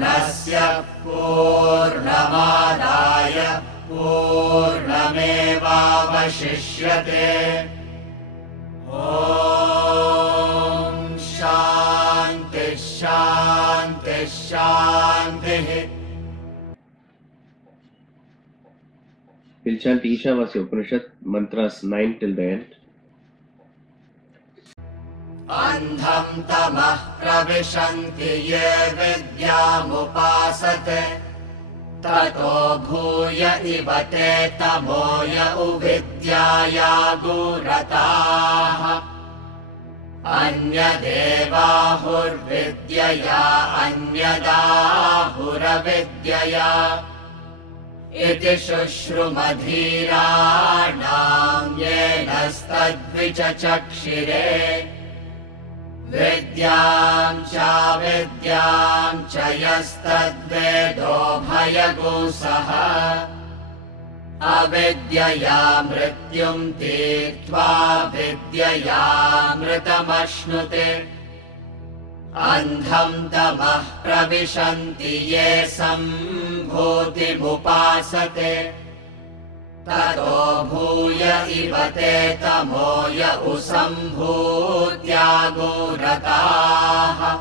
Purnasya Purnamadaya Purnamevavashishyate. Om Shanti Shanti Shanti. We'll chant Ishavasya Upanishad, mantras 9 till the end. Andham tamah pravishanti ye vidyamupasate. Tato bhuya ivate tamoya uvidyaya gurataha. Anyadevahurvidyaya anyadahuravidyaya. Iti shushrumadhiranam yenastadvichachakshire. Vidyam cha yastadvedo bhayagusaha. Avidyaya mrityum tirtva vidyaya mritamashnuti. Andham tamah pravishanti ye sambhuti mupasate. Tato bhuya ivate tamoya usambhutya gurataha.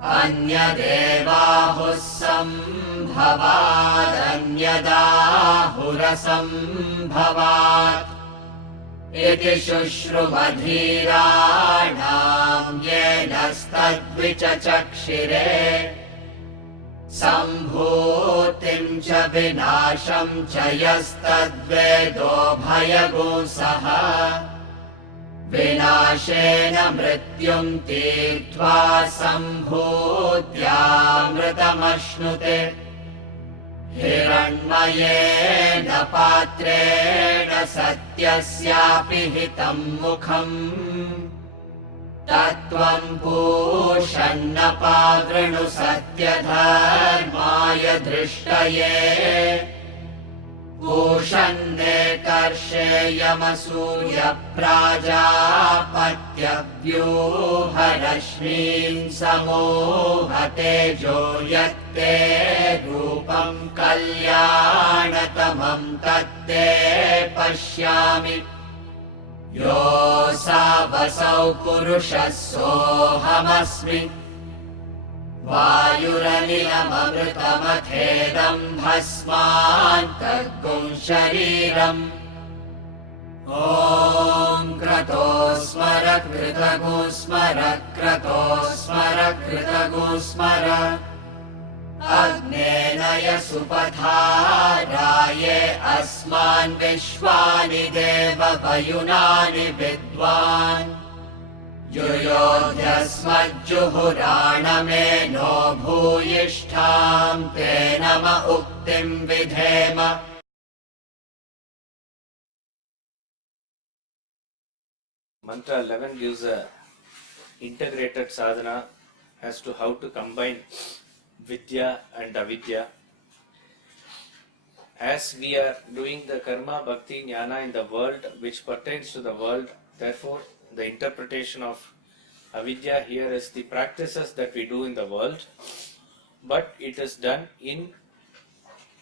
Anyadevahusambhavad anyadahurasambhavat. Iti shushrumadhiranam yenastadvichachakshire. Sambhutim cha vinasham cha yastadvedo bhayagusaha. Vinashena mrityum tirtva sambhutyamritamashnuti. Hiranmayena patrena satyasyapi hitam mukham. Tattvam pushannapavrinu satyadharmaya drishtaye. Pushanne karsheyamasurya prajapatya vyuharashmin samohate joyatte rupam kalyanatamam tatte pashyami. Yo savasau purushas sohamasmi. Vayuranilamamritamatedam bhasmantagum shariram. Om kratosmara kritagusmara kratosmara kritagusmara. Agnenaya supataraye asman vishwani deva vayunani vidwan. Yuyodhyasmajjuhuranameno bhuyishtham te nama uktim vidhema. Mantra 11 gives a integrated sadhana as to how to combine Vidya and Avidya. As we are doing the karma, bhakti, jnana in the world which pertains to the world, therefore the interpretation of Avidya here is the practices that we do in the world, but it is done in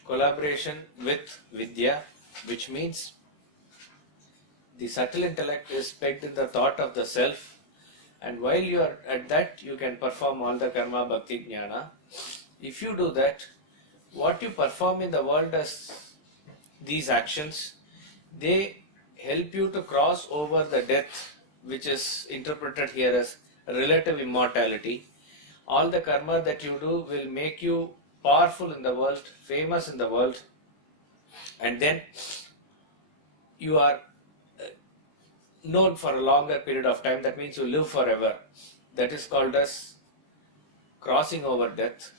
collaboration with Vidya, which means the subtle intellect is pegged in the thought of the self, and while you are at that, you can perform all the karma, bhakti, jnana. If you do that, what you perform in the world as these actions, they help you to cross over the death, which is interpreted here as relative immortality. All the karma that you do will make you powerful in the world, famous in the world, and then you are known for a longer period of time. That means you live forever. That is called as crossing over death.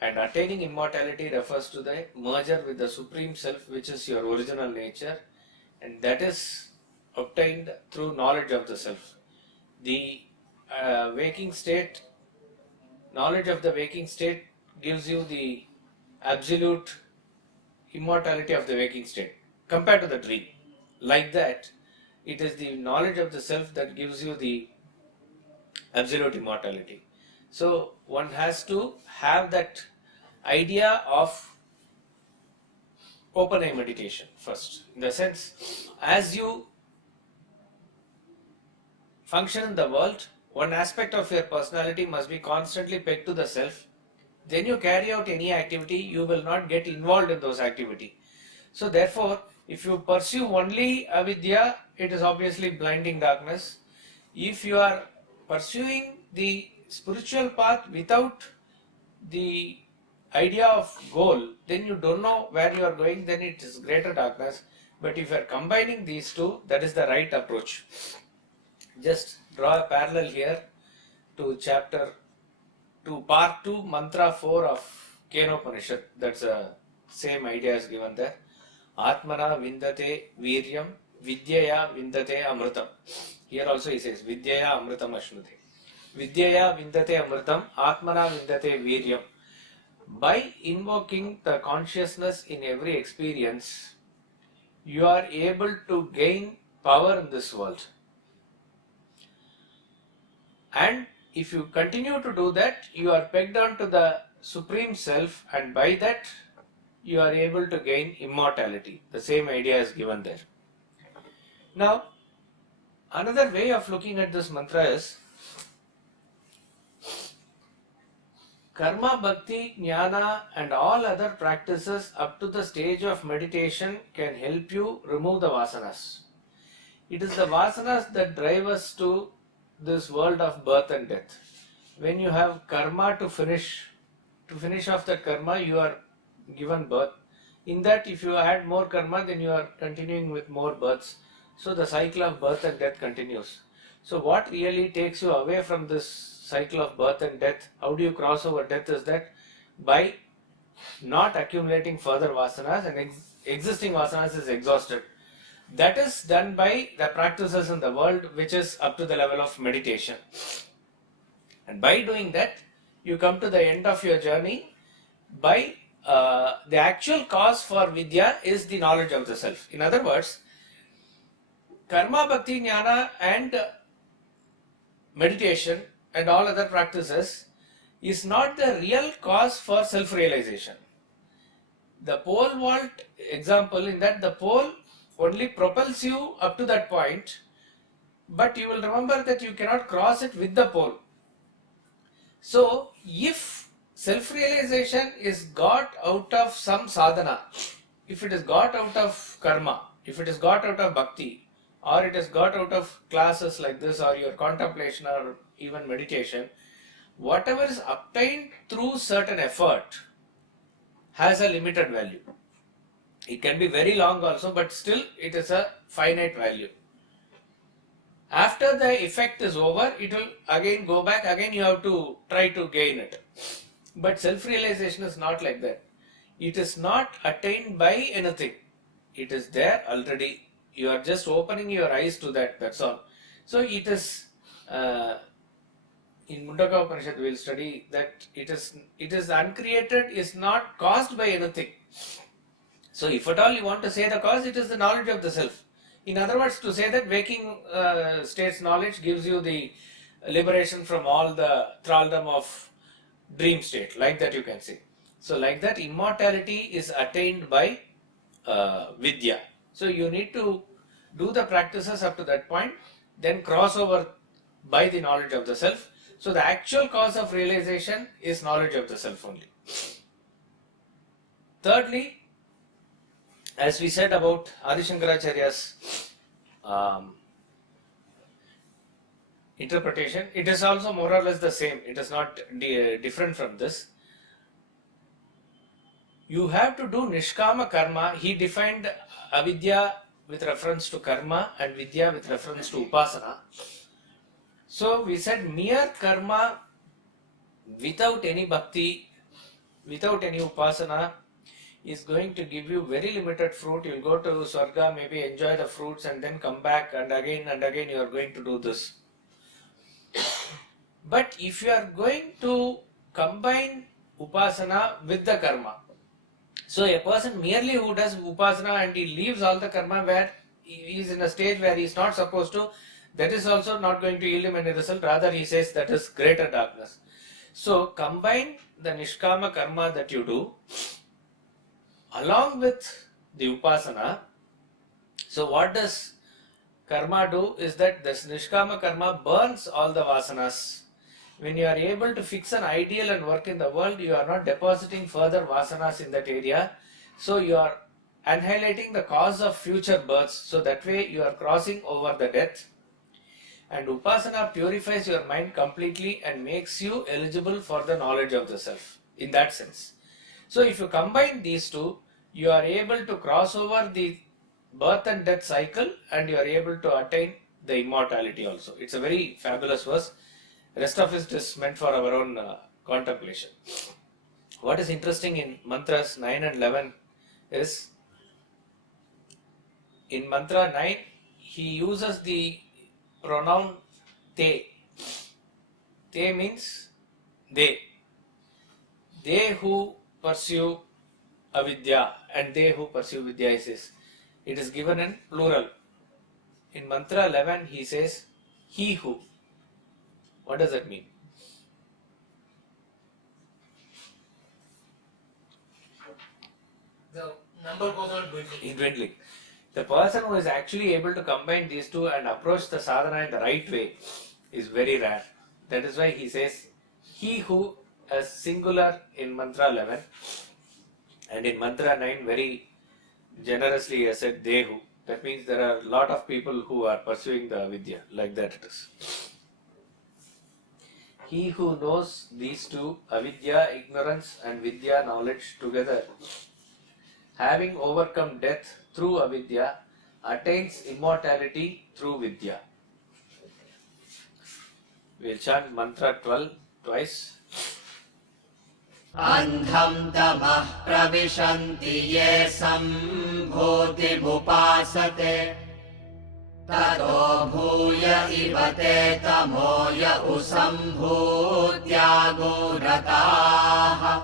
And attaining immortality refers to the merger with the Supreme Self, which is your original nature, and that is obtained through knowledge of the Self. The waking state, knowledge of the waking state gives you the absolute immortality of the waking state compared to the dream. Like that, it is the knowledge of the self that gives you the absolute immortality. So one has to have that idea of open eye meditation first. In the sense, as you function in the world, one aspect of your personality must be constantly pegged to the self. Then you carry out any activity, you will not get involved in those activity. So therefore, if you pursue only avidya, it is obviously blinding darkness. If you are pursuing the spiritual path without the idea of goal, then you don't know where you are going, then it is greater darkness. But if you are combining these two, that is the right approach. Just draw a parallel here to part 2, mantra 4 of Upanishad. That's the same idea is given there. Atmana vindate viryam, vidyaya vindate amritam. Here also he says, vidyaya amritam ashnute. Vidyaya vindate amritam, atmana vindate viryam. By invoking the consciousness in every experience, you are able to gain power in this world. And if you continue to do that, you are pegged on to the Supreme Self, and by that you are able to gain immortality. The same idea is given there. Now, another way of looking at this mantra is karma, bhakti, jnana and all other practices up to the stage of meditation can help you remove the vasanas. It is the vasanas that drive us to this world of birth and death. When you have karma to finish off that karma, you are given birth. In that, if you add more karma, then you are continuing with more births. So the cycle of birth and death continues. So what really takes you away from this cycle of birth and death, how do you cross over death, is that by not accumulating further vasanas, and existing vasanas is exhausted. That is done by the practices in the world, which is up to the level of meditation. And by doing that, you come to the end of your journey. By the actual cause for Vidya is the knowledge of the self. In other words, karma, bhakti, jnana and meditation and all other practices is not the real cause for self-realization. The pole vault example, in that the pole only propels you up to that point, but you will remember that you cannot cross it with the pole. So, if self-realization is got out of some sadhana, if it is got out of karma, if it is got out of bhakti, or it is got out of classes like this, or your contemplation or even meditation, whatever is obtained through certain effort has a limited value. It can be very long also, but still it is a finite value. After the effect is over, it will again go back, again you have to try to gain it. But self-realization is not like that. It is not attained by anything. It is there already. You are just opening your eyes to that, that's all. So it is, in Mundaka Upanishad we will study that it is uncreated, is not caused by anything. So if at all you want to say the cause, it is the knowledge of the self. In other words, to say that waking state's knowledge gives you the liberation from all the thraldom of dream state, like that you can say. So like that, immortality is attained by Vidya. So you need to do the practices up to that point, then cross over by the knowledge of the self. So the actual cause of realization is knowledge of the self only. Thirdly, as we said about Adi Shankaracharya's interpretation, it is also more or less the same. It is not different from this. You have to do nishkama karma. He defined avidya with reference to karma and vidya with reference to upasana. So we said mere karma without any bhakti, without any upasana, is going to give you very limited fruit. You will go to Swarga, maybe enjoy the fruits and then come back, and again you are going to do this. But if you are going to combine upasana with the karma, so a person merely who does upasana and he leaves all the karma where he is in a stage where he is not supposed to, that is also not going to yield him any result. Rather he says that is greater darkness. So combine the Nishkama karma that you do along with the Upasana. So what does karma do is that this Nishkama karma burns all the vasanas. When you are able to fix an ideal and work in the world, you are not depositing further vasanas in that area. So you are annihilating the cause of future births. So that way you are crossing over the death. And Upasana purifies your mind completely and makes you eligible for the knowledge of the self. In that sense. So if you combine these two, you are able to cross over the birth and death cycle and you are able to attain the immortality also. It's a very fabulous verse. Rest of it is meant for our own contemplation. What is interesting in mantras 9 and 11 is, in mantra 9, he uses the pronoun te. Te means they. They who pursue avidya and they who pursue vidya, he says. It is given in plural. In mantra 11, he says, he who. What does that mean? The number goes on Dwindling. The person who is actually able to combine these two and approach the sadhana in the right way is very rare. That is why he says, he who, as singular in mantra 11, and in mantra 9 very generously he has said they who. That means there are a lot of people who are pursuing the vidya, like that it is. He who knows these two, avidya, ignorance, and vidya, knowledge together, having overcome death through avidya, attains immortality through vidya. We'll chant mantra 12 twice. Andham tamah pravishanti ye sambhutimupasate tato bhuya ivate tamoya usambhutyagurataha.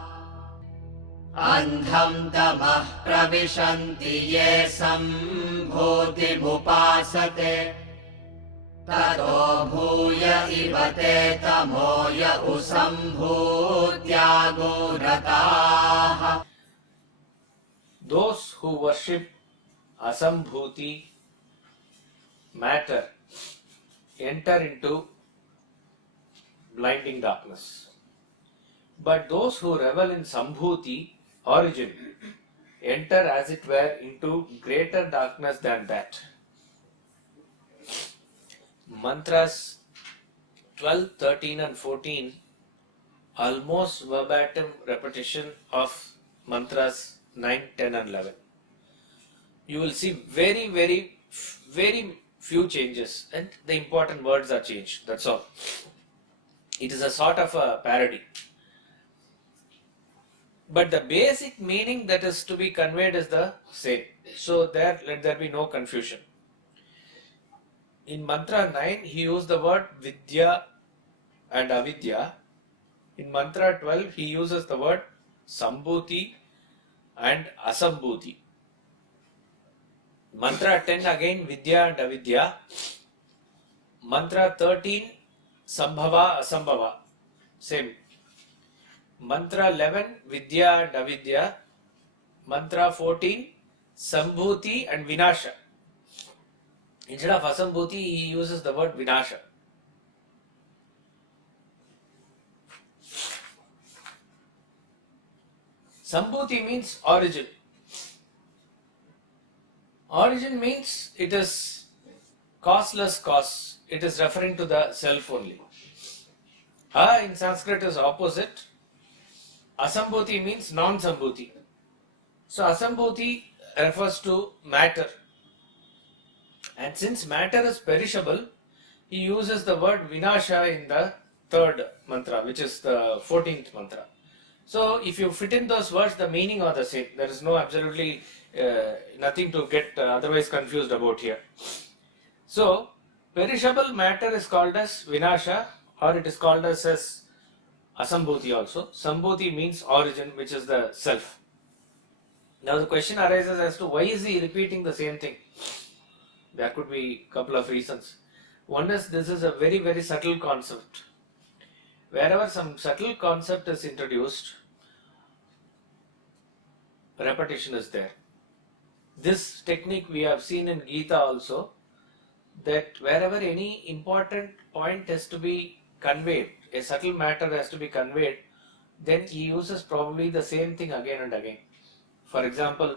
Andham tamah pravishanti ye sambhutimupasate tato bhuya ivate tamoya usambhutyagurataha. Those who worship Asambhuti, matter, enter into blinding darkness. But those who revel in Sambhuti, origin, enter as it were into greater darkness than that. Mantras 12, 13 and 14, almost verbatim repetition of mantras 9, 10 and 11. You will see very few changes and the important words are changed, that's all. It is a sort of a parody. But the basic meaning that is to be conveyed is the same. So there, let there be no confusion. In mantra 9, he used the word Vidya and Avidya. In mantra 12, he uses the word Sambhuti and Asambhuti. Mantra 10 again Vidya and Avidya. Mantra 13 Sambhava Asambhava. Same. Mantra 11 Vidya and Avidya. Mantra 14 Sambhuti and Vinasha. Instead of Asambhuti, he uses the word Vinasha. Sambhuti means origin. Origin means it is causeless cause. It is referring to the self only. In Sanskrit is opposite. Asambhuti means non-sambhuti. So Asambhuti refers to matter. And since matter is perishable, he uses the word Vinasha in the third mantra, which is the 14th mantra. So if you fit in those words, the meaning are the same. There is no absolutely nothing to get otherwise confused about here. So perishable matter is called as Vinasha, or it is called as Asambhuti also. Sambhuti means origin, which is the self. Now the question arises as to why is he repeating the same thing? There could be a couple of reasons. One is this is a very subtle concept. wherever some subtle concept is introduced, repetition is there. This technique we have seen in Gita also, that wherever any important point has to be conveyed, a subtle matter has to be conveyed, then he uses probably the same thing again and again. For example,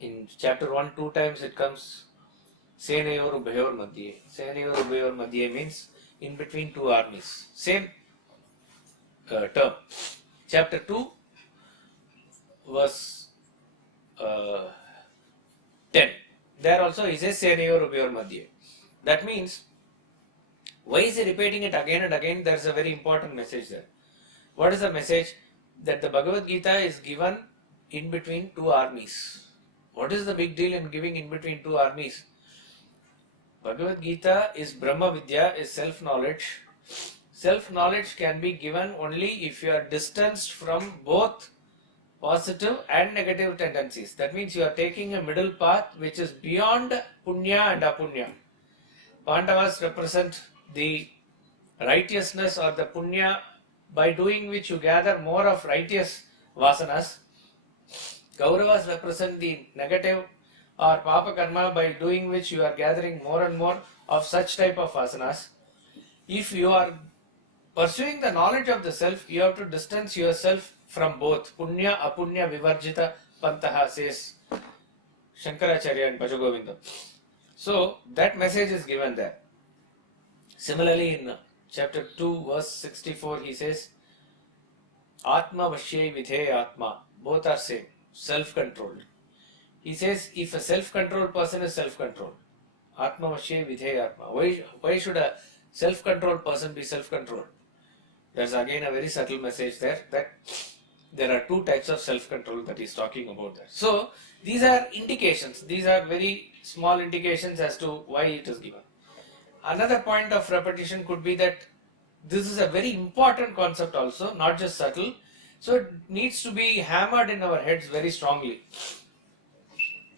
in chapter 1, 2 times it comes Senayor Ubhayor Madhye. Senayor Ubhayor Madhye means in between two armies. Same term. Chapter 2, verse 10. There also he says Senayor Ubhayor Madhye. That means, why is he repeating it again and again? There is a very important message there. What is the message? That the Bhagavad Gita is given in between two armies. What is the big deal in giving in between two armies? Bhagavad Gita is Brahma Vidya, is self-knowledge. Self-knowledge can be given only if you are distanced from both positive and negative tendencies. That means you are taking a middle path which is beyond punya and apunya. Pandavas represent the righteousness or the punya by doing which you gather more of righteous vasanas. Kauravas represent the negative or papa karma by doing which you are gathering more and more of such type of vasanas. If you are pursuing the knowledge of the self, you have to distance yourself from both. Punya apunya vivarjita pantaha, says Shankaracharya and Bhajagovinda. So that message is given there. Similarly, in chapter 2, verse 64, he says, Atma Vashye Vidhe Atma. Both are same, self-controlled. He says, if a self-controlled person is self-controlled, Atma Vashye Vidhe Atma. Why should a self-controlled person be self-controlled? There's again a very subtle message there, that there are two types of self-control that he's talking about there. So, these are indications. These are very small indications as to why it is given. Another point of repetition could be that this is a very important concept also, not just subtle. So it needs to be hammered in our heads very strongly.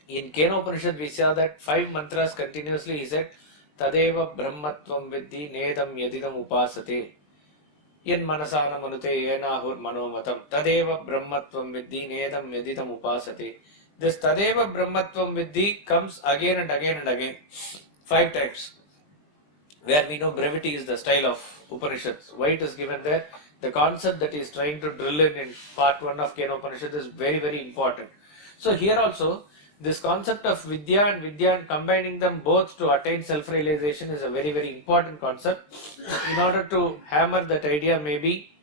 In Kena Upanishad we saw that 5 mantras continuously. He said, Tadeva Brahmatvam Vidhi Nedam Yadidam Upasate Yen Manasana Manute Yenahur Manomatam Tadeva Brahmatvam Vidhi Nedam Yadidam Upasate. This Tadeva Brahmatvam Vidhi comes again and again and again, 5 times. Where we know brevity is the style of Upanishads. Why it is given there? The concept that he is trying to drill in part 1 of Kena Upanishad is very, very important. So here also, this concept of Vidya and combining them both to attain self-realization is a very, very important concept. In order to hammer that idea, maybe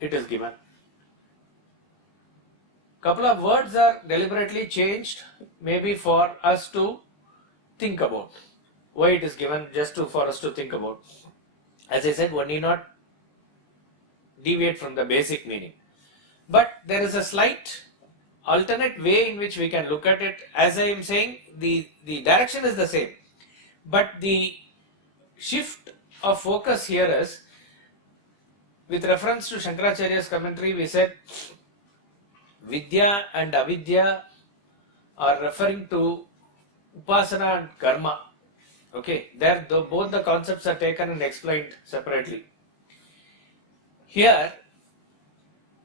it is given. Couple of words are deliberately changed, maybe for us to think about. Why it is given, just for us to think about. As I said, one need not deviate from the basic meaning. But there is a slight alternate way in which we can look at it. As I am saying, the direction is the same. But the shift of focus here is, with reference to Shankaracharya's commentary, we said Vidya and Avidya are referring to Upasana and Karma. Okay, there both the concepts are taken and explained separately. Here,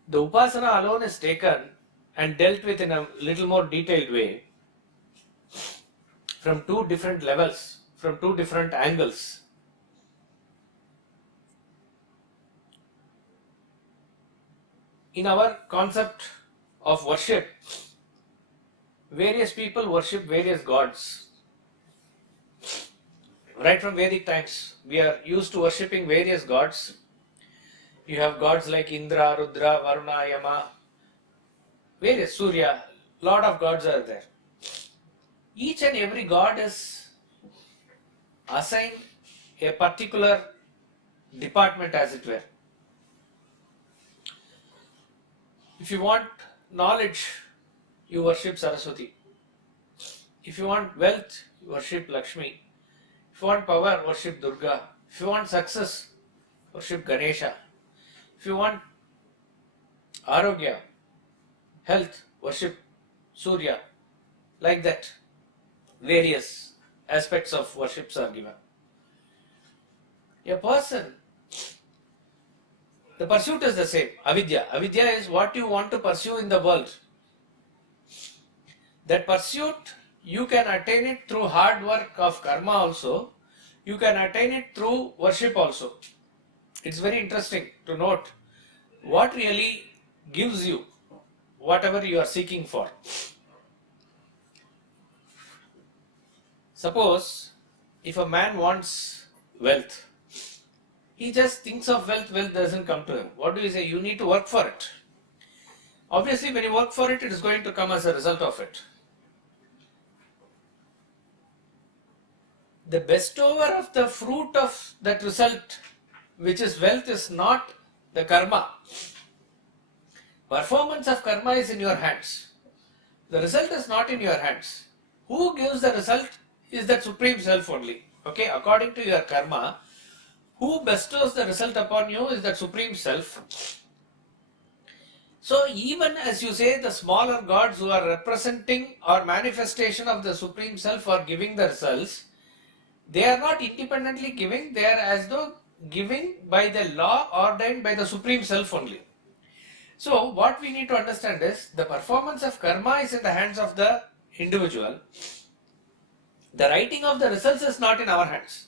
the Upasana alone is taken and dealt with in a little more detailed way from 2 different levels, from 2 different angles. In our concept of worship, various people worship various gods. Right from Vedic times, we are used to worshipping various gods. You have gods like Indra, Rudra, Varuna, Yama, various, Surya, lot of gods are there. Each and every god is assigned a particular department, as it were. If you want knowledge, you worship Saraswati. If you want wealth, you worship Lakshmi. If you want power, worship Durga. If you want success, worship Ganesha. If you want arogya, health, worship Surya. Like that, various aspects of worships are given. A person The pursuit is the same. Avidya. Avidya is what you want to pursue in the world. That pursuit, you can attain it through hard work of karma also. You can attain it through worship also. It's very interesting to note what really gives you whatever you are seeking for. Suppose if a man wants wealth, he just thinks of wealth, wealth doesn't come to him. What do you say? You need to work for it. Obviously, when you work for it, it is going to come as a result of it. The bestower of the fruit of that result, which is wealth, is not the karma. Performance of karma is in your hands. The result is not in your hands. Who gives the result is that Supreme Self only. Okay, according to your karma, who bestows the result upon you is that Supreme Self. So even as you say, the smaller gods who are representing or manifestation of the Supreme Self are giving the results, they are not independently giving, they are as though giving by the law ordained by the Supreme Self only. So what we need to understand is the performance of karma is in the hands of the individual. The writing of the results is not in our hands.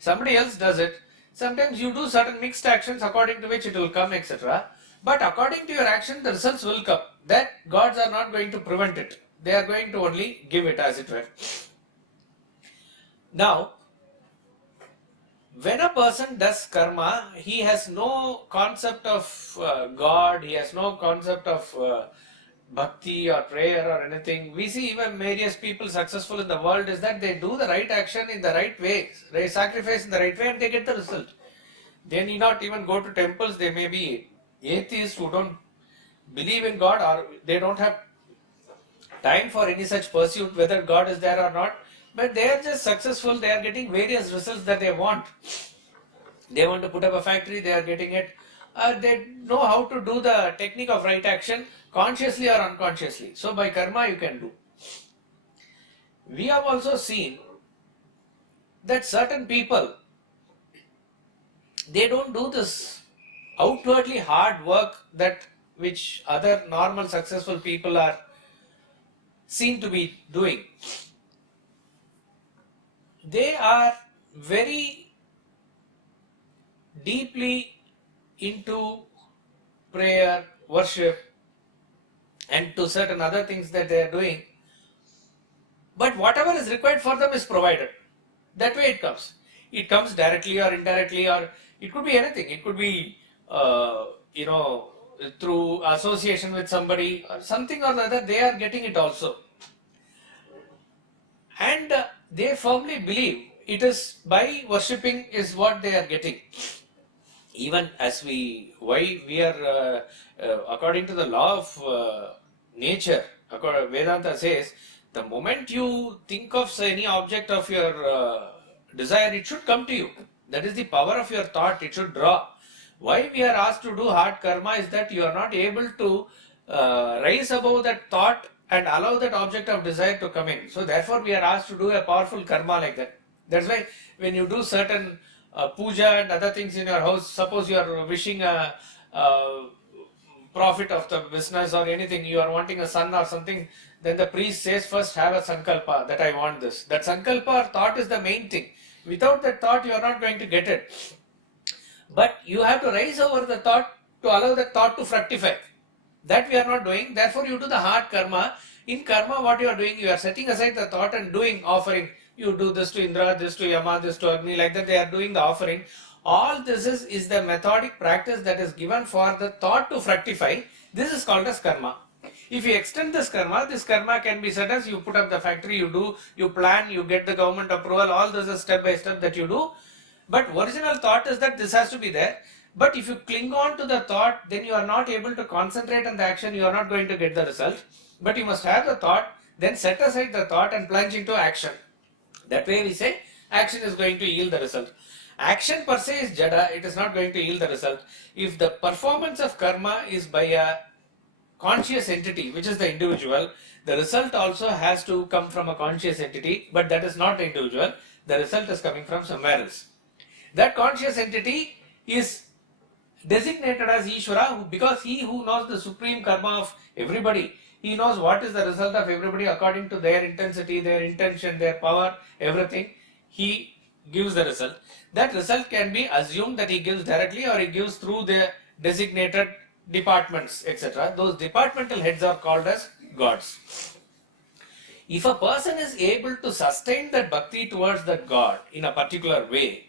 Somebody else does it. Sometimes you do certain mixed actions according to which it will come, etc. But according to your action, the results will come. That gods are not going to prevent it. They are going to only give it, as it were. Now, when a person does karma, he has no concept of God, he has no concept of bhakti or prayer or anything. We see even various people successful in the world is that they do the right action in the right way, they sacrifice in the right way and they get the result. They need not even go to temples, they may be atheists who don't believe in God or they don't have time for any such pursuit whether God is there or not. But they are just successful, they are getting various results that they want. They want to put up a factory, they are getting it. They know how to do the technique of right action consciously or unconsciously. So by karma you can do. We have also seen that certain people, they don't do this outwardly hard work that which other normal successful people are seen to be doing. They are very deeply into prayer, worship and to certain other things that they are doing. But whatever is required for them is provided. That way it comes. It comes directly or indirectly, or it could be anything. It could be, through association with somebody or something or the other, they are getting it also. And they firmly believe it is by worshipping is what they are getting. Even as why we are, according to the law of nature, Vedanta says, the moment you think of any object of your desire, it should come to you. That is the power of your thought, it should draw. Why we are asked to do hard karma is that you are not able to rise above that thought and allow that object of desire to come in. So therefore we are asked to do a powerful karma like that. That's why when you do certain puja and other things in your house, suppose you are wishing a profit of the business or anything, you are wanting a son or something, then the priest says first have a sankalpa that I want this. That sankalpa or thought is the main thing. Without that thought you are not going to get it. But you have to rise over the thought to allow that thought to fructify. That we are not doing. Therefore you do the hard karma. In karma what you are doing, you are setting aside the thought and doing offering. You do this to Indra, this to Yama, this to Agni, like that they are doing the offering. All this is the methodic practice that is given for the thought to fructify. This is called as karma. If you extend this karma can be said as you put up the factory, you plan, you get the government approval, all this is step by step that you do. But original thought is that this has to be there. But if you cling on to the thought, then you are not able to concentrate on the action, you are not going to get the result. But you must have the thought, then set aside the thought and plunge into action. That way we say action is going to yield the result. Action per se is jada, it is not going to yield the result. If the performance of karma is by a conscious entity, which is the individual, the result also has to come from a conscious entity, but that is not the individual. The result is coming from somewhere else. That conscious entity is designated as Ishvara, because he who knows the supreme karma of everybody, he knows what is the result of everybody according to their intensity, their intention, their power, everything. He gives the result. That result can be assumed that he gives directly or he gives through the designated departments, etc. Those departmental heads are called as gods. If a person is able to sustain that bhakti towards that God in a particular way,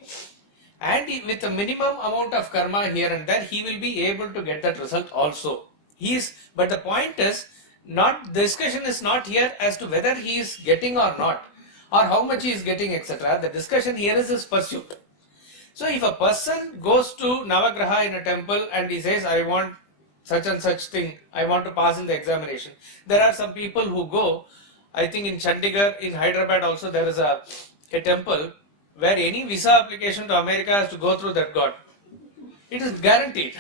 and with a minimum amount of karma here and there, he will be able to get that result also. But the point is, the discussion is not here as to whether he is getting or not, or how much he is getting, etc. The discussion here is his pursuit. So if a person goes to Navagraha in a temple and he says, I want such and such thing, I want to pass in the examination. There are some people who go, I think in Chandigarh, in Hyderabad also there is a temple where any visa application to America has to go through that god. It is guaranteed.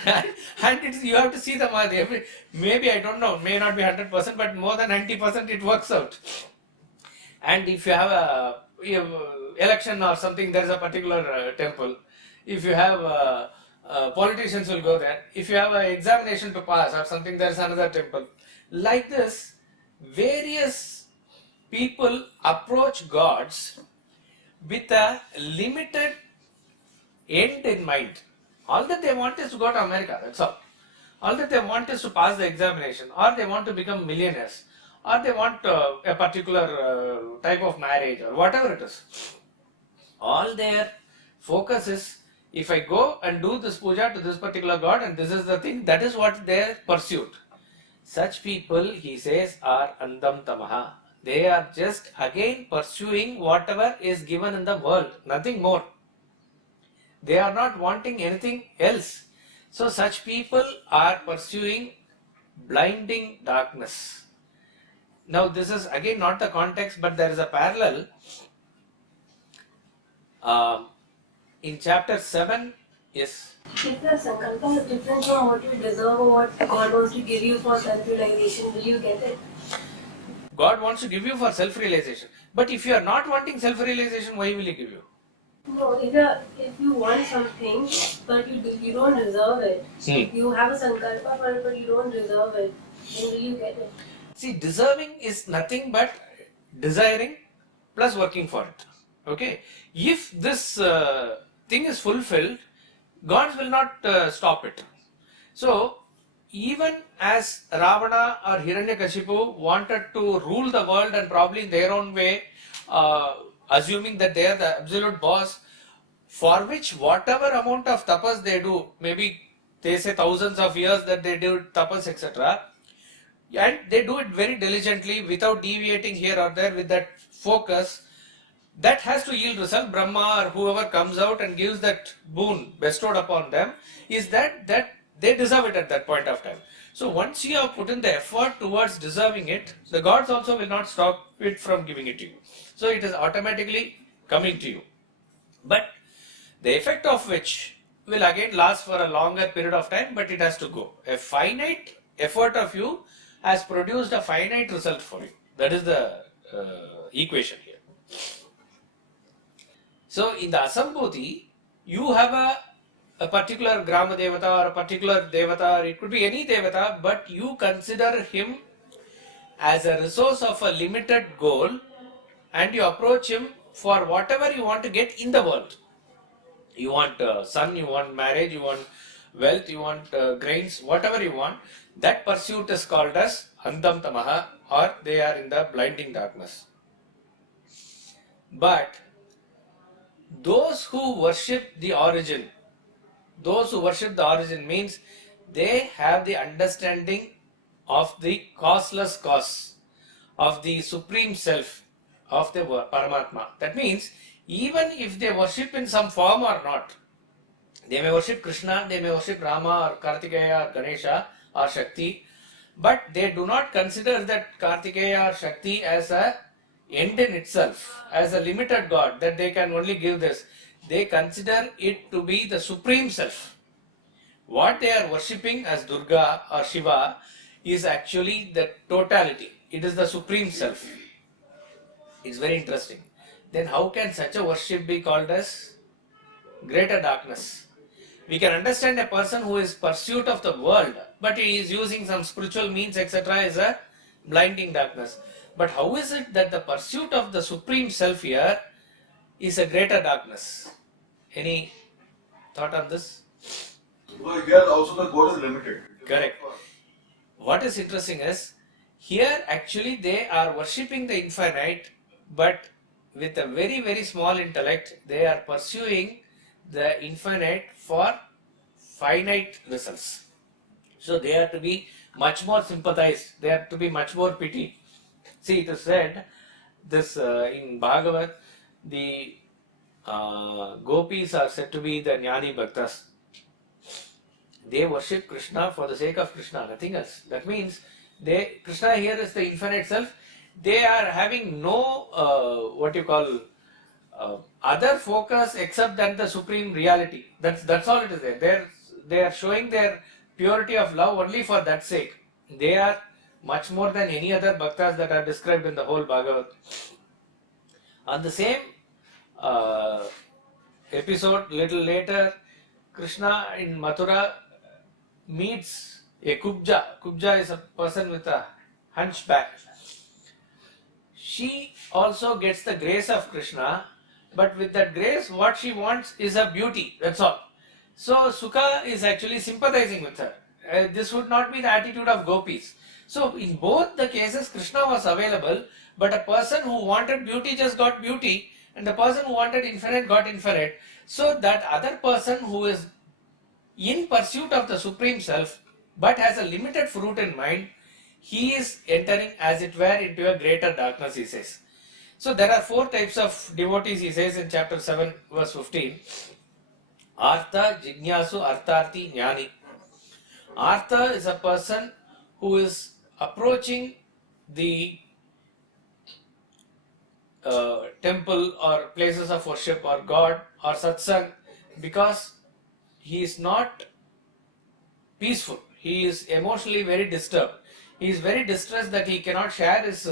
And you have to see the Mahadev. Maybe, I don't know, may not be 100%, but more than 90% it works out. And if you have a election or something, there is a particular temple. If you have politicians will go there. If you have an examination to pass or something, there is another temple. Like this, various people approach gods with a limited end in mind. All that they want is to go to America, that's all. All that they want is to pass the examination, or they want to become millionaires, or they want a particular type of marriage, or whatever it is. All their focus is, if I go and do this puja to this particular god and this is the thing, that is what their pursuit. Such people, he says, are andam tamaha. They are just again pursuing whatever is given in the world, nothing more. They are not wanting anything else. So such people are pursuing blinding darkness. Now this is again not the context, but there is a parallel. In chapter 7, yes. If the sankalpa is different from what you deserve or what God wants to give you for self-realization, will you get it? God wants to give you for self-realization. But if you are not wanting self-realization, why will He give you? No, if you want something but you don't deserve it, you have a sankalpa for it but you don't deserve it, then will you get it? See, deserving is nothing but desiring plus working for it. Okay? If this thing is fulfilled, God will not stop it. So, even as Ravana or Hiranyakashipu wanted to rule the world and probably in their own way, assuming that they are the absolute boss, for which whatever amount of tapas they do, maybe they say thousands of years that they do tapas, etc., and they do it very diligently without deviating here or there with that focus, that has to yield result. Brahma or whoever comes out and gives that boon bestowed upon them, is that they deserve it at that point of time. So once you have put in the effort towards deserving it, the gods also will not stop it from giving it to you. So it is automatically coming to you. But the effect of which will again last for a longer period of time, but it has to go. A finite effort of you has produced a finite result for you. That is the equation here. So in the Asambhuti, you have a particular Grama Devata or a particular Devata, or it could be any Devata, but you consider him as a resource of a limited goal and you approach him for whatever you want to get in the world. You want son, you want marriage, you want wealth, you want grains, whatever you want. That pursuit is called as Andam Tamaha, or they are in the blinding darkness. But those who worship the origin means they have the understanding of the causeless cause, of the supreme self, of the Paramatma. That means even if they worship in some form or not, they may worship Krishna, they may worship Rama or Kartikeya or Ganesha or Shakti, but they do not consider that Kartikeya or Shakti as a end in itself, as a limited God, that they can only give this. They consider it to be the supreme self. What they are worshipping as Durga or Shiva is actually the totality. It is the supreme self. It's very interesting. Then how can such a worship be called as greater darkness? We can understand a person who is pursuit of the world, but he is using some spiritual means, etc., is a blinding darkness. But how is it that the pursuit of the Supreme Self here is a greater darkness? Any thought on this? Because here also the goal is limited. Correct. What is interesting is, here actually they are worshipping the infinite, but with a very, very small intellect, they are pursuing the infinite for finite results. So they are to be much more sympathized, they are to be much more pitied. See, it is said, this in Bhagavat, the gopis are said to be the Jnani Bhaktas. They worship Krishna for the sake of Krishna, nothing else. That means Krishna here is the infinite self. They are having no other focus except than the supreme reality. That's all it is there. They are showing their purity of love only for that sake. They are much more than any other bhaktas that are described in the whole Bhagavat. On the same episode, little later, Krishna in Mathura meets a Kubja. Kubja is a person with a hunchback. She also gets the grace of Krishna, but with that grace, what she wants is a beauty, that's all. So Sukha is actually sympathizing with her. This would not be the attitude of gopis. So in both the cases, Krishna was available, but a person who wanted beauty just got beauty, and the person who wanted infinite got infinite. So that other person who is in pursuit of the Supreme Self, but has a limited fruit in mind, he is entering, as it were, into a greater darkness, he says. So there are 4 types of devotees, he says in chapter 7, verse 15. Artha, Jignasu, Artharthi, Jnani. Artha is a person who is approaching the temple or places of worship or God or satsang because he is not peaceful. He is emotionally very disturbed. He is very distressed that he cannot share his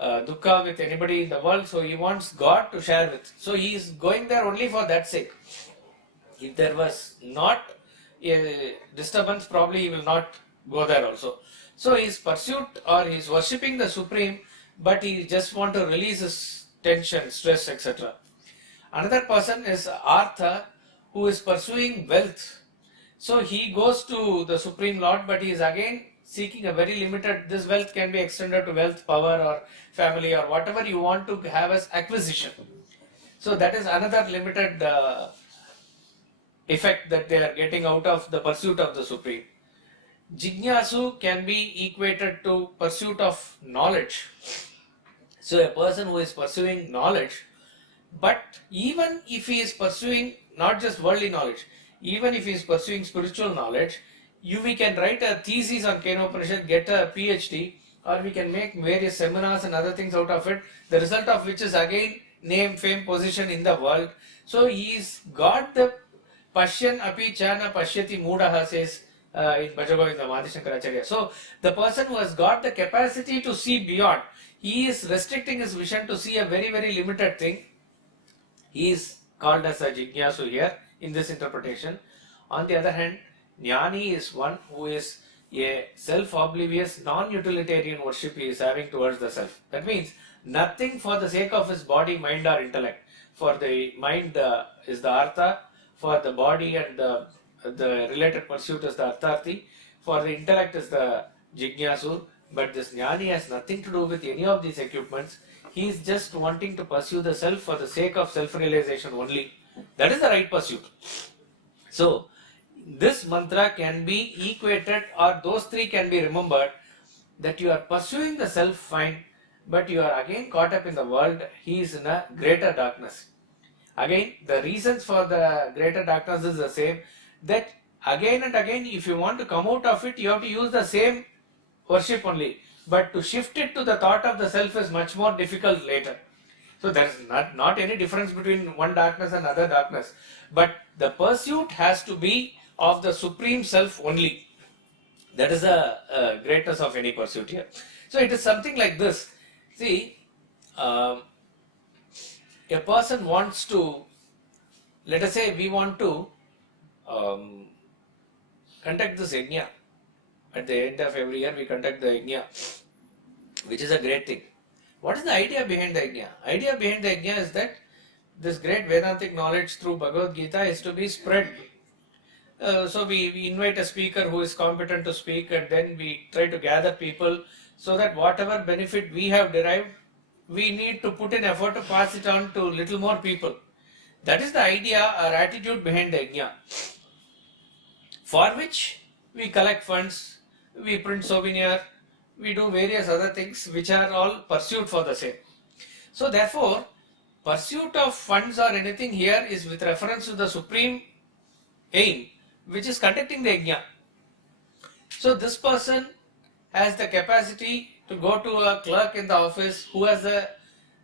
dukkha with anybody in the world, so he wants God to share with. So he is going there only for that sake. If there was not a disturbance, probably he will not go there also. So his pursuit or he is worshipping the Supreme, but he just want to release his tension, stress, etc. Another person is Artha, who is pursuing wealth. So he goes to the Supreme Lord, but he is again seeking a very limited, this wealth can be extended to wealth, power or family or whatever you want to have as acquisition. So that is another limited effect that they are getting out of the pursuit of the Supreme. Jignasu can be equated to pursuit of knowledge. So a person who is pursuing knowledge, but even if he is pursuing not just worldly knowledge, even if he is pursuing spiritual knowledge, we can write a thesis on Upanishad, get a PhD, or we can make various seminars and other things out of it, the result of which is again name, fame, position in the world. So he's got the Pashyan api chana pashyati mudaha, says in Bhajagovinda Adi Shankaracharya. So the person who has got the capacity to see beyond, he is restricting his vision to see a very, very limited thing. He is called as a Jignasu here in this interpretation. On the other hand, Jnani is one who is a self-oblivious, non-utilitarian worship he is having towards the self. That means nothing for the sake of his body, mind or intellect. For the mind is the Artha, for the body and the related pursuit is the Artharthi, for the intellect is the Jignasu, but this Jnani has nothing to do with any of these equipments. He is just wanting to pursue the self for the sake of self-realization only. That is the right pursuit. So, this mantra can be equated, or those 3 can be remembered, that you are pursuing the self, fine, but you are again caught up in the world. He is in a greater darkness. Again, the reasons for the greater darkness is the same, that again and again, if you want to come out of it, you have to use the same worship only. But to shift it to the thought of the self is much more difficult later. So there is not any difference between one darkness and other darkness. But the pursuit has to be of the Supreme Self only. That is the greatness of any pursuit here. So it is something like this. See, a person wants to, let us say we want to um, conduct this yajna. At the end of every year, we conduct the yajna, which is a great thing. What is the idea behind the yajna? Idea behind the yajna is that this great Vedantic knowledge through Bhagavad Gita is to be spread. So we invite a speaker who is competent to speak, and then we try to gather people so that whatever benefit we have derived, we need to put in effort to pass it on to little more people. That is the idea or attitude behind the yajna, for which we collect funds, we print souvenir, we do various other things which are all pursued for the same. So therefore, pursuit of funds or anything here is with reference to the supreme aim, which is conducting the yajna. So this person has the capacity to go to a clerk in the office who has the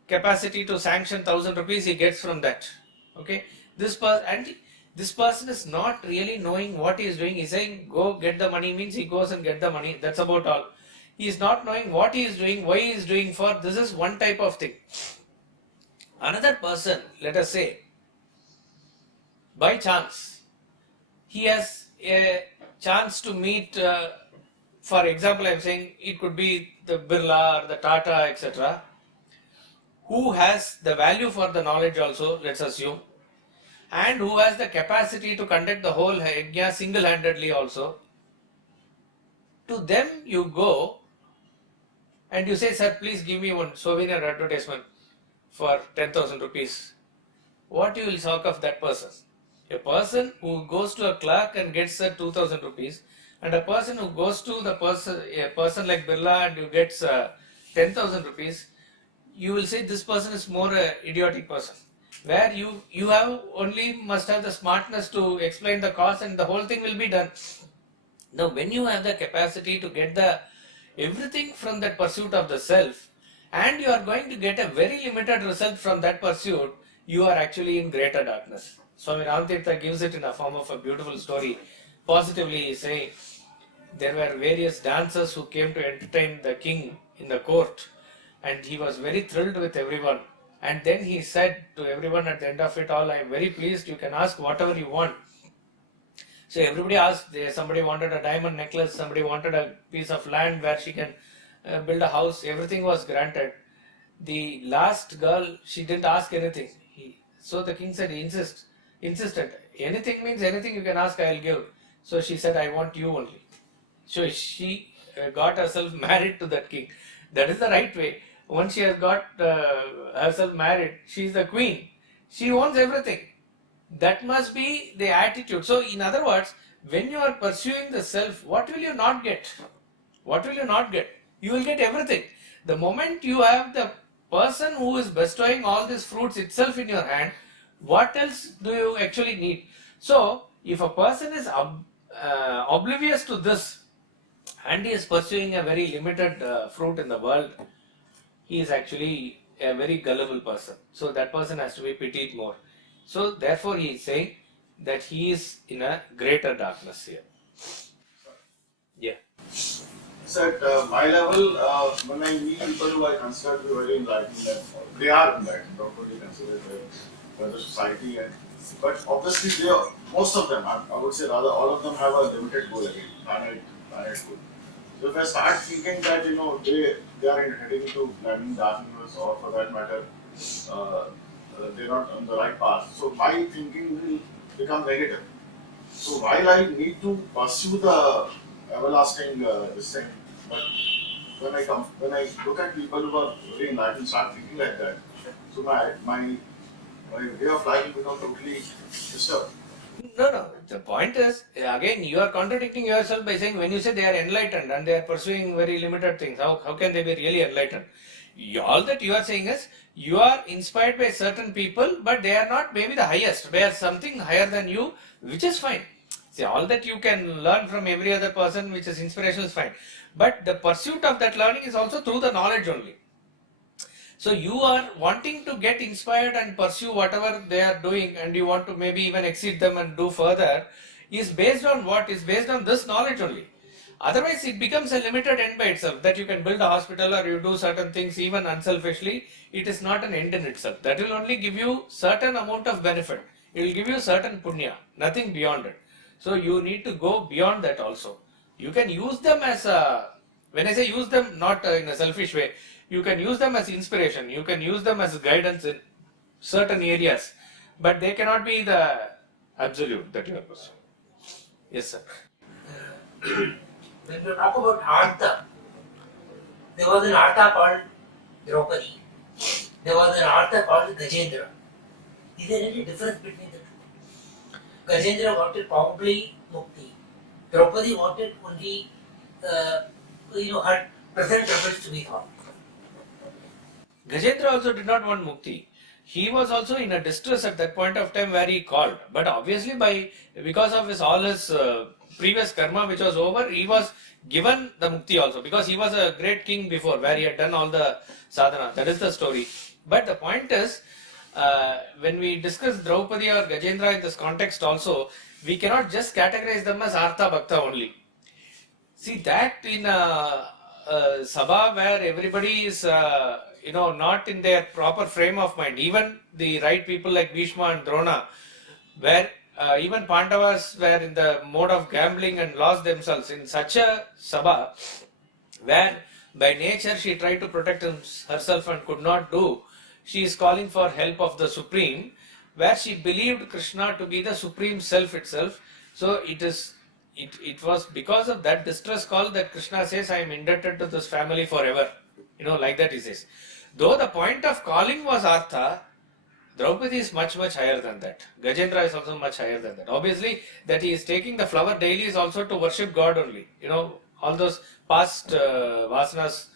capacity to sanction 1,000 rupees, he gets from that. Okay, this person is not really knowing what he is doing. He is saying go get the money, means he goes and get the money. That's about all. He is not knowing what he is doing, why he is doing for. This is one type of thing. Another person, let us say, by chance, he has a chance to meet, for example, I am saying it could be the Birla or the Tata, etc., who has the value for the knowledge also, let's assume, and who has the capacity to conduct the whole yajna single-handedly also. To them you go and you say, sir, please give me one souvenir advertisement for 10,000 rupees. What you will talk of that person? A person who goes to a clerk and gets 2,000 rupees, and a person who goes to a person like Birla and you gets 10,000 rupees, you will say this person is more idiotic person. Where you have only must have the smartness to explain the cause and the whole thing will be done. Now when you have the capacity to get the everything from that pursuit of the self, and you are going to get a very limited result from that pursuit, you are actually in greater darkness. Swami Ramatirtha gives it in a form of a beautiful story. Positively saying, there were various dancers who came to entertain the king in the court, and he was very thrilled with everyone. And then he said to everyone at the end of it all, I am very pleased, you can ask whatever you want. So everybody asked, somebody wanted a diamond necklace, somebody wanted a piece of land where she can build a house, everything was granted. The last girl, she didn't ask anything. So the king said, he insisted, anything means anything you can ask, I will give. So she said, I want you only. So she got herself married to that king. That is the right way. Once she has got herself married, she is the queen. She owns everything. That must be the attitude. So in other words, when you are pursuing the self, what will you not get? What will you not get? You will get everything. The moment you have the person who is bestowing all these fruits itself in your hand, what else do you actually need? So if a person is oblivious to this and he is pursuing a very limited fruit in the world, he is actually a very gullible person. So that person has to be pitied more. So therefore he is saying that he is in a greater darkness here. Yeah. So at my level, when I meet people who I consider to be very enlightened, they are enlightened, don't really consider by the society. But obviously, most of them, I would say rather all of them have a limited goal again, planet goal. So if I start thinking that, they are heading to learning darkness, or for that matter, they're not on the right path, so my thinking will become negative. So while I need to pursue the everlasting this thing, but when I look at people who are very enlightened, start thinking like that, so my way of life becomes totally disturbed. No. The point is, again, you are contradicting yourself by saying when you say they are enlightened and they are pursuing very limited things, how can they be really enlightened? All that you are saying is, you are inspired by certain people, but they are not maybe the highest. They are something higher than you, which is fine. See, all that you can learn from every other person which is inspirational is fine. But the pursuit of that learning is also through the knowledge only. So you are wanting to get inspired and pursue whatever they are doing, and you want to maybe even exceed them and do further, is based on what? Is based on this knowledge only. Otherwise it becomes a limited end by itself, that you can build a hospital or you do certain things even unselfishly. It is not an end in itself. That will only give you certain amount of benefit. It will give you certain punya, nothing beyond it. So you need to go beyond that also. You can use them as a, when I say use them, not in a selfish way, you can use them as inspiration, you can use them as guidance in certain areas, but they cannot be the absolute that you are pursuing. Yes, sir. When you talk about Artha, there was an Artha called Draupadi. There was an Artha called Gajendra. Is there any difference between the two? Gajendra wanted probably Mukti. Draupadi wanted only, her present troubles to be thought. Gajendra also did not want Mukti. He was also in a distress at that point of time where he called. But obviously because of all his previous karma which was over, he was given the Mukti also. Because he was a great king before where he had done all the sadhana. That is the story. But the point is, when we discuss Draupadi or Gajendra in this context also, we cannot just categorize them as Artha Bhakta only. See that in a Sabha where everybody is not in their proper frame of mind, even the right people like Bhishma and Drona, where even Pandavas were in the mode of gambling and lost themselves, in such a Sabha where by nature she tried to protect herself and could not do, she is calling for help of the Supreme, where she believed Krishna to be the Supreme Self itself. So it was because of that distress call that Krishna says, I am indebted to this family forever. Like that he says. Though the point of calling was Artha, Draupadi is much, much higher than that. Gajendra is also much higher than that. Obviously, that he is taking the flower daily is also to worship God only. All those past vasanas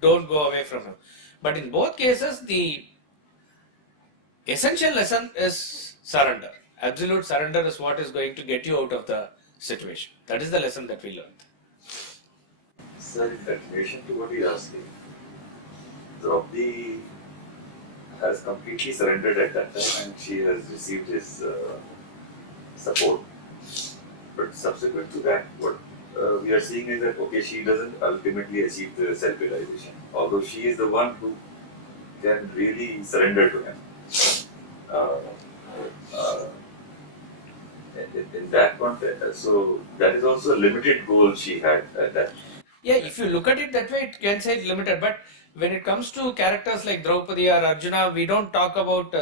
don't go away from him. But in both cases, the essential lesson is surrender. Absolute surrender is what is going to get you out of the situation. That is the lesson that we learned. Sir, in continuation to what he asked, Draupadi has completely surrendered at that time and she has received his support. But subsequent to that, what we are seeing is that, okay, she doesn't ultimately achieve the self-realization, although she is the one who can really surrender to him. In that context, so that is also a limited goal she had at that. Yeah, if you look at it that way, it can say it's limited. But when it comes to characters like Draupadi or Arjuna, we don't talk about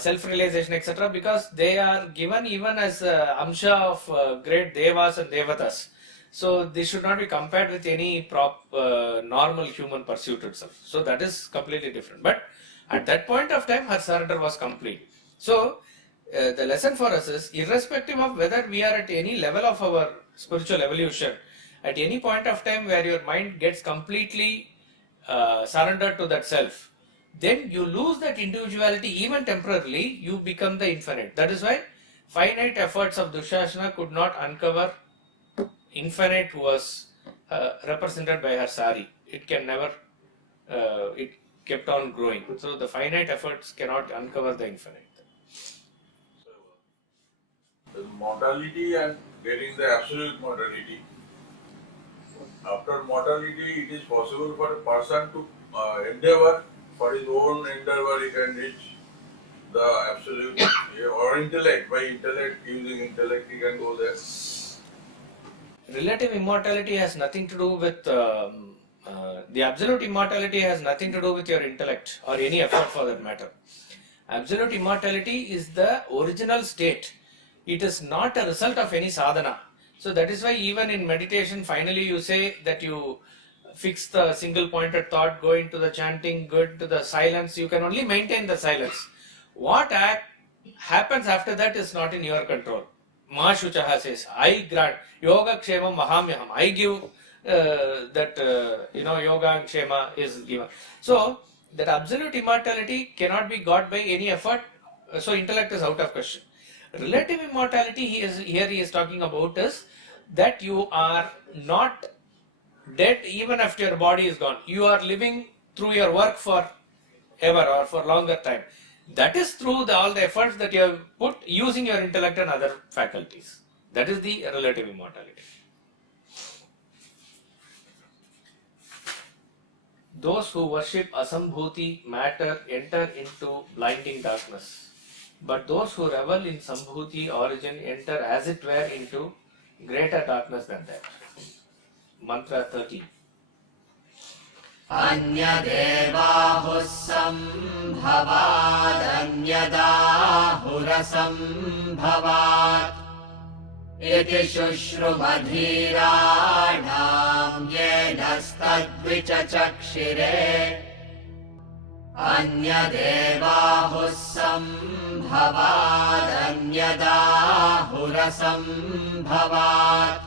self-realization, etc. because they are given even as amsha of great devas and devatas. So this should not be compared with any normal human pursuit itself. So that is completely different. But at that point of time, her surrender was complete. So the lesson for us is, irrespective of whether we are at any level of our spiritual evolution, at any point of time where your mind gets completely surrendered to that self, then you lose that individuality even temporarily, you become the infinite. That is why finite efforts of Dushasana could not uncover infinite who was represented by her sari. It can never, it kept on growing. So the finite efforts cannot uncover the infinite. The mortality and getting the absolute mortality. After mortality, it is possible for a person to endeavor, for his own endeavor, he can reach the absolute, or intellect. By intellect, using intellect, he can go there. Relative immortality has nothing to do with the absolute immortality has nothing to do with your intellect or any effort for that matter. Absolute immortality is the original state. It is not a result of any sadhana. So that is why even in meditation, finally you say that you fix the single pointed thought, go into the chanting, go into the silence. You can only maintain the silence. What happens after that is not in your control. Mahashuchaha says, I grant, yoga kshema mahamyaham. I give yoga and kshema is given. So that absolute immortality cannot be got by any effort. So intellect is out of question. Relative immortality here he is talking about is that you are not dead even after your body is gone. You are living through your work for ever or for longer time. That is through all the efforts that you have put using your intellect and other faculties. That is the relative immortality. Those who worship Asambhuti matter enter into blinding darkness. But those who revel in Sambhuti origin enter as it were into greater darkness than that. Mantra 13. अन्यदेवाहुः सम्भवादन्यदाहुरसम्भवात् इति शुश्रुमधीराणाम् येनस्तद्विचचक्षिरे अन्यदेवाहुः सम्भवादन्यदाहुरसम्भवात्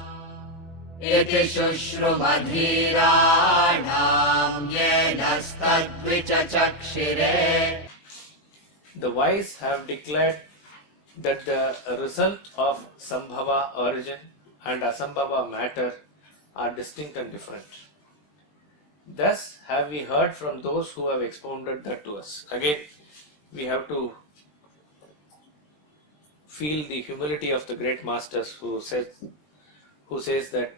इति शुश्रुमधीराणाम् येनस्तद्विचचक्षिरे. The wise have declared that the result of Sambhava origin and Asambhava matter are distinct and different. Thus have we heard from those who have expounded that to us. Again, we have to feel the humility of the great masters who says that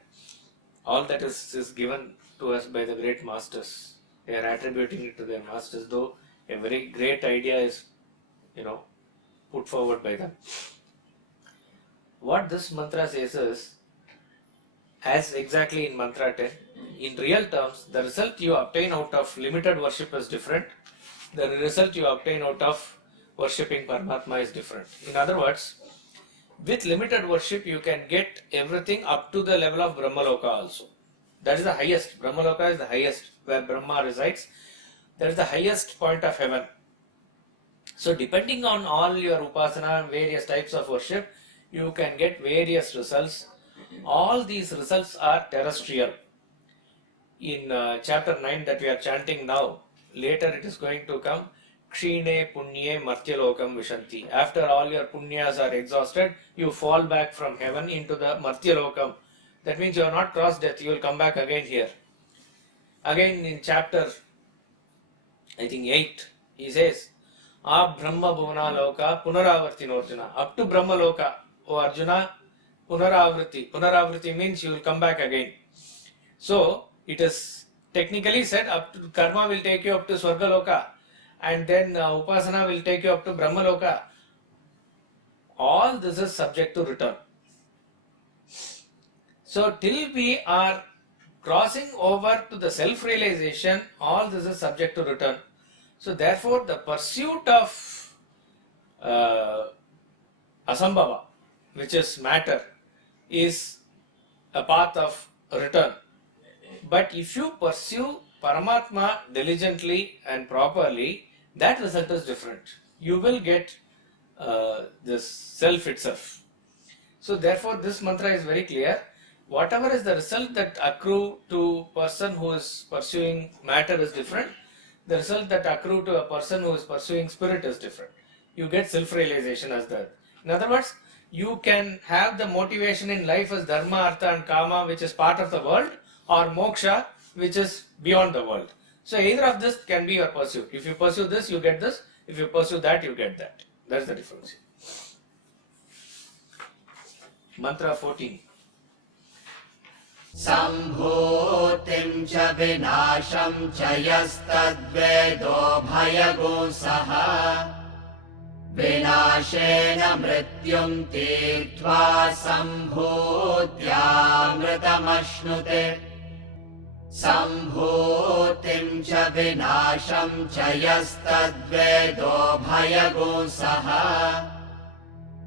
all that is given to us by the great masters. They are attributing it to their masters, though a very great idea is, put forward by them. What this mantra says is, as exactly in mantra 10, in real terms, the result you obtain out of limited worship is different. The result you obtain out of worshipping Paramatma is different. In other words, with limited worship, you can get everything up to the level of Brahmaloka also. That is the highest. Brahmaloka is the highest, where Brahma resides. That is the highest point of heaven. So depending on all your upasana and various types of worship, you can get various results. All these results are terrestrial. In chapter 9 that we are chanting now, later it is going to come, Kshine Punye Martyalokam Vishanti. After all your punyas are exhausted, you fall back from heaven into the Martyalokam. That means you are not crossed death, you will come back again here. Again in chapter, 8, he says, A Brahma Bhuvana Loka Punaravarti Arjuna. Up to Brahma Loka, O Arjuna, Punaravriti. Punaravriti means you will come back again. So, it is technically said, up to karma will take you up to Swarga Loka, and then upasana will take you up to Brahma Loka. All this is subject to return. So, till we are crossing over to the self-realization, all this is subject to return. So, therefore, the pursuit of Asambhava, which is matter, is a path of return. But if you pursue Paramatma diligently and properly, that result is different. You will get this self itself. So therefore this mantra is very clear. Whatever is the result that accrue to person who is pursuing matter is different. The result that accrue to a person who is pursuing spirit is different. You get self-realization as that. In other words, you can have the motivation in life as dharma, artha and kama, which is part of the world, or moksha, which is beyond the world. So either of this can be your pursuit. If you pursue this, you get this. If you pursue that, you get that. That's the difference. Mantra 14. Sambhutim cha vinasham cha yastadvedo bhayagosaha vinashena mrityum tirtva sambhutyamritamashnuте. Sambhutim cha vinasham cha yastadvedo bhayagosaha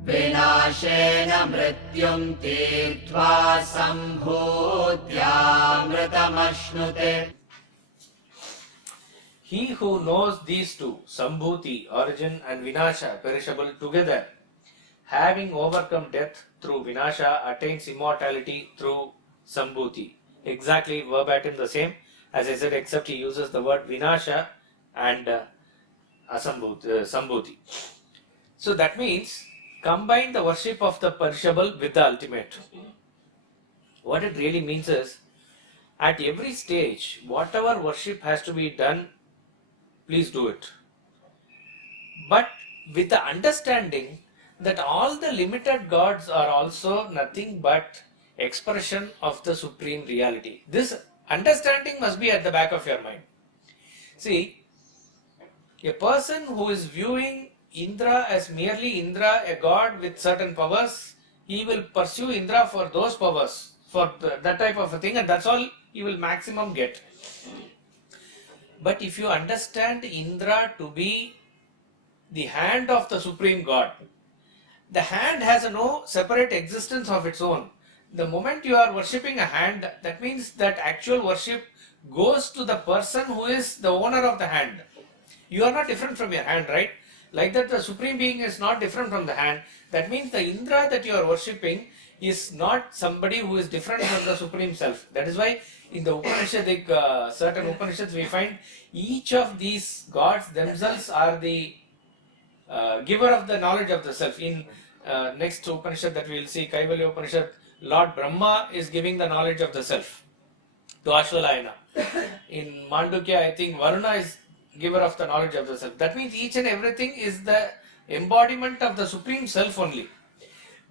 vinashena mrityum tirtva sambhutyamritamashnuте. He who knows these two, Sambhuti, origin, and Vinasha, perishable, together, having overcome death through Vinasha, attains immortality through Sambhuti. Exactly verbatim the same, as I said, except he uses the word Vinasha and Sambhuti. So that means, combine the worship of the perishable with the ultimate. What it really means is, at every stage, whatever worship has to be done, please do it. But with the understanding that all the limited gods are also nothing but expression of the supreme reality. This understanding must be at the back of your mind. See, a person who is viewing Indra as merely Indra, a god with certain powers, he will pursue Indra for those powers, for that type of a thing, and that's all he will maximum get. But if you understand Indra to be the hand of the Supreme God, the hand has no separate existence of its own. The moment you are worshipping a hand, that means that actual worship goes to the person who is the owner of the hand. You are not different from your hand, right? Like that, the Supreme Being is not different from the hand. That means the Indra that you are worshipping is not somebody who is different from the Supreme Self. That is why in the Upanishadic, certain Upanishads, we find each of these gods themselves are the giver of the knowledge of the self. In next Upanishad that we will see, Kaivalya Upanishad, Lord Brahma is giving the knowledge of the self to Ashwalayana. In Mandukya, I think Varuna is giver of the knowledge of the self. That means each and everything is the embodiment of the Supreme Self only.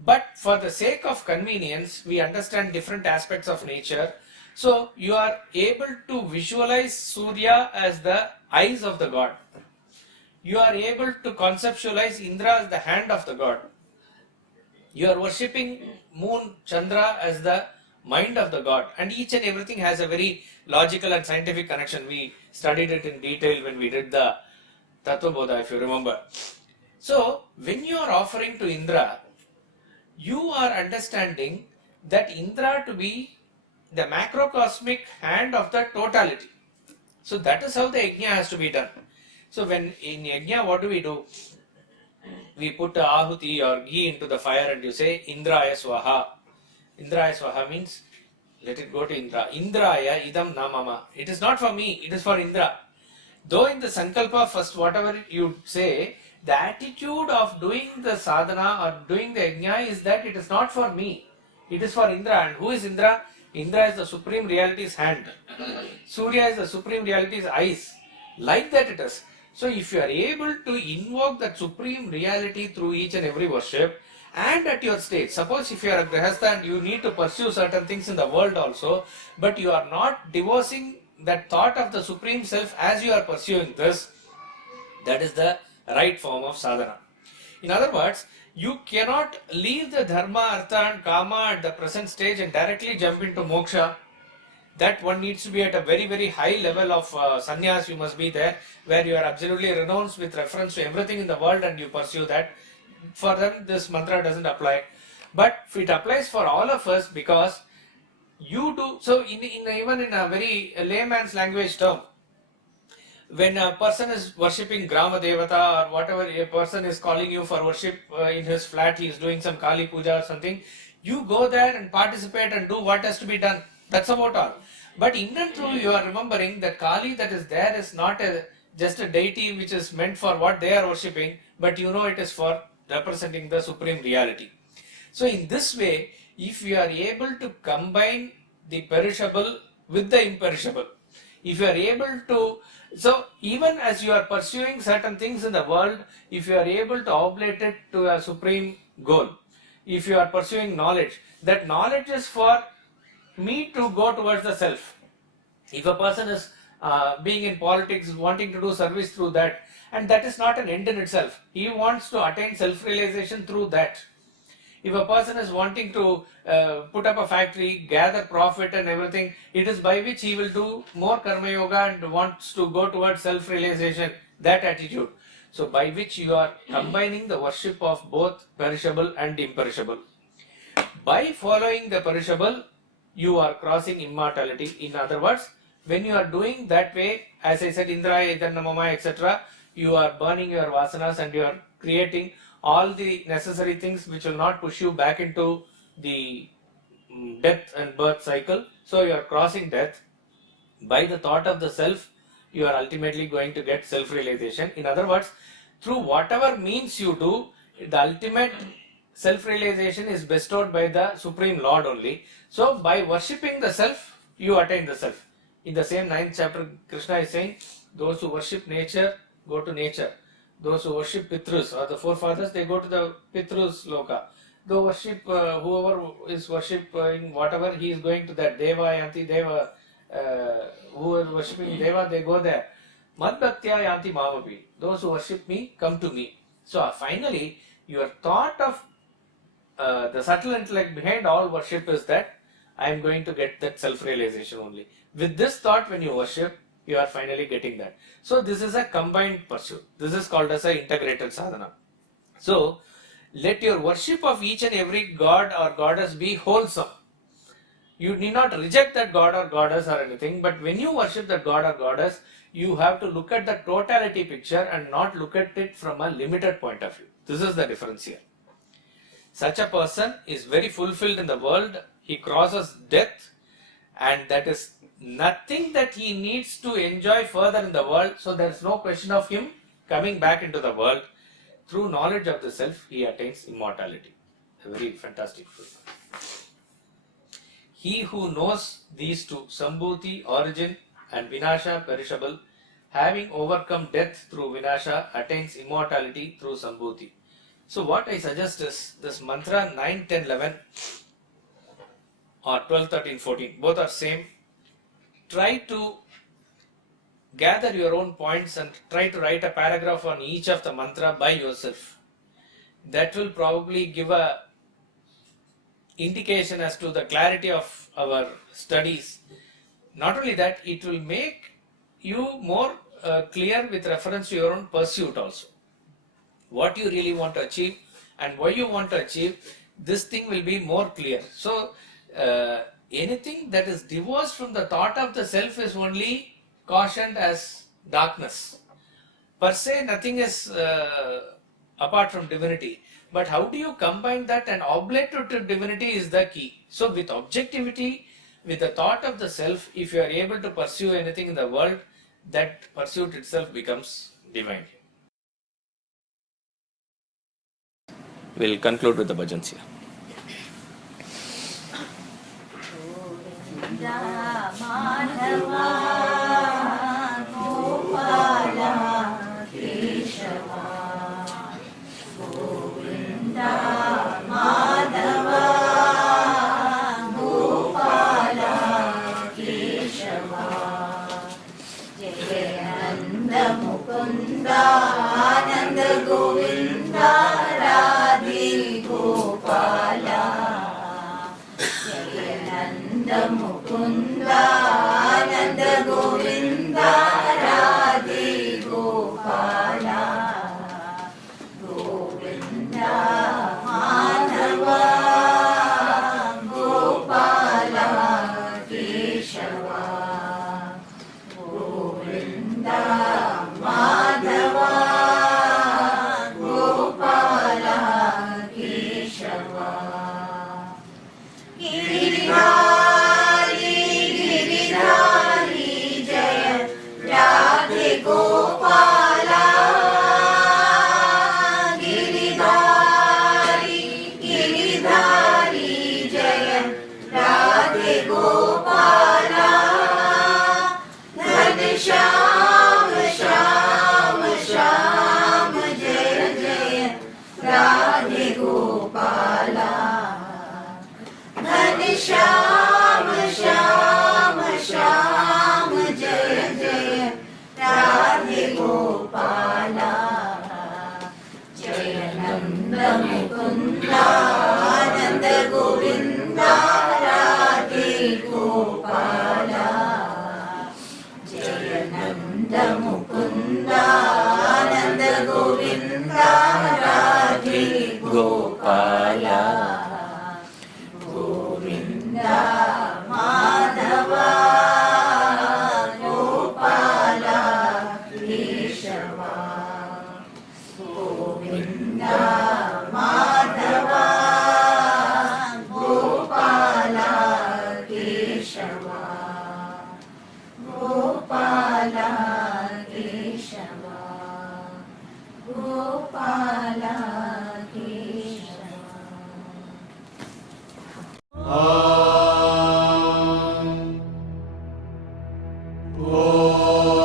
But for the sake of convenience, we understand different aspects of nature. So you are able to visualize Surya as the eyes of the god. You are able to conceptualize Indra as the hand of the god. You are worshipping moon, Chandra as the mind of the god, and each and everything has a very logical and scientific connection. We studied it in detail when we did the Tattva Bodha, if you remember. So when you are offering to Indra, you are understanding that Indra to be the macrocosmic hand of the totality. So that is how the yajna has to be done. So when in yajna, what do? We put a ahuti or ghee into the fire and you say Indraya Swaha. Indraya Swaha means let it go to Indra. Indraya idam namama. It is not for me, it is for Indra. Though in the sankalpa first whatever you say, the attitude of doing the sadhana or doing the yajna is that it is not for me, it is for Indra. And who is Indra? Indra is the Supreme Reality's hand. Surya is the Supreme Reality's eyes. Like that it is. So if you are able to invoke that Supreme Reality through each and every worship, and at your stage, suppose if you are a Grihastha and you need to pursue certain things in the world also, but you are not divorcing that thought of the Supreme Self as you are pursuing this, that is the right form of sadhana. In other words, you cannot leave the dharma, artha and kama at the present stage and directly jump into moksha. That one needs to be at a very, very high level of sannyas. You must be there where you are absolutely renounced with reference to everything in the world and you pursue that. For them, this mantra doesn't apply. But it applies for all of us because you do. So, even in a very layman's language term, when a person is worshipping Grama Devata or whatever a person is calling you for worship in his flat, he is doing some Kali Puja or something, you go there and participate and do what has to be done. That's about all. But in and through you are remembering that Kali that is there is not just a deity which is meant for what they are worshipping, but you know it is for representing the Supreme Reality. So in this way, if you are able to combine the perishable with the imperishable, if you are able to, so even as you are pursuing certain things in the world, if you are able to oblate it to a supreme goal, if you are pursuing knowledge, that knowledge is for me to go towards the self. If a person is being in politics, wanting to do service through that, and that is not an end in itself. He wants to attain self-realization through that. If a person is wanting to put up a factory, gather profit and everything, it is by which he will do more karma yoga and wants to go towards self-realization, that attitude. So by which you are combining the worship of both perishable and imperishable. By following the perishable, you are crossing immortality. In other words, when you are doing that way, as I said, Indraya, Idannamama, etc., you are burning your vasanas and you are creating all the necessary things which will not push you back into the death and birth cycle. So you are crossing death. By the thought of the self, you are ultimately going to get self-realization. In other words, through whatever means you do, the ultimate self-realization is bestowed by the Supreme Lord only. So by worshipping the self, you attain the self. In the same 9th chapter, Krishna is saying, those who worship nature, go to nature. Those who worship Pitrus or the forefathers, they go to the Pitrus Loka. Those worship, whoever is worshipping whatever, he is going to that Deva, Yanti Deva, who is worshipping Deva, they go there. Mad Bhaktya Yanti Mamapi. Those who worship me, come to me. So finally, your thought of the subtle intellect behind all worship is that I am going to get that self-realization only. With this thought, when you worship, you are finally getting that. So this is a combined pursuit. This is called as a integrated sadhana. So let your worship of each and every god or goddess be wholesome. You need not reject that god or goddess or anything, but when you worship that god or goddess, you have to look at the totality picture and not look at it from a limited point of view. This is the difference here. Such a person is very fulfilled in the world. He crosses death, and that is nothing that he needs to enjoy further in the world. So there is no question of him coming back into the world. Through knowledge of the self, he attains immortality. A very fantastic truth. He who knows these two, Sambhuti, origin, and Vinasha, perishable, having overcome death through Vinasha, attains immortality through Sambhuti. So what I suggest is this mantra 9, 10, 11 or 12, 13, 14, both are same. Try to gather your own points and try to write a paragraph on each of the mantra by yourself. That will probably give a indication as to the clarity of our studies. Not only that, it will make you more clear with reference to your own pursuit also. What you really want to achieve and why you want to achieve, this thing will be more clear. So anything that is divorced from the thought of the self is only cautioned as darkness. Per se, nothing is apart from divinity. But how do you combine that and oblate to divinity is the key. So with objectivity, with the thought of the self, if you are able to pursue anything in the world, that pursuit itself becomes divine. We'll conclude with the bhajans here.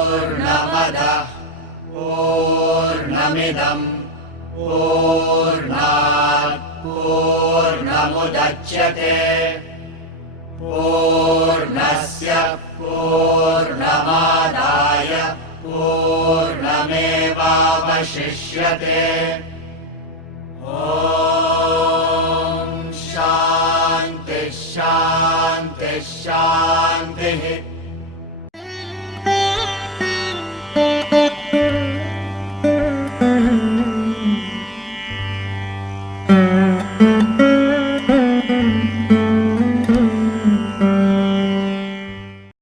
Poornamadah Poornamidam Poornat Poornamudachyate Poornasya Poornamadaya Poornamevavashishyate शान्तिः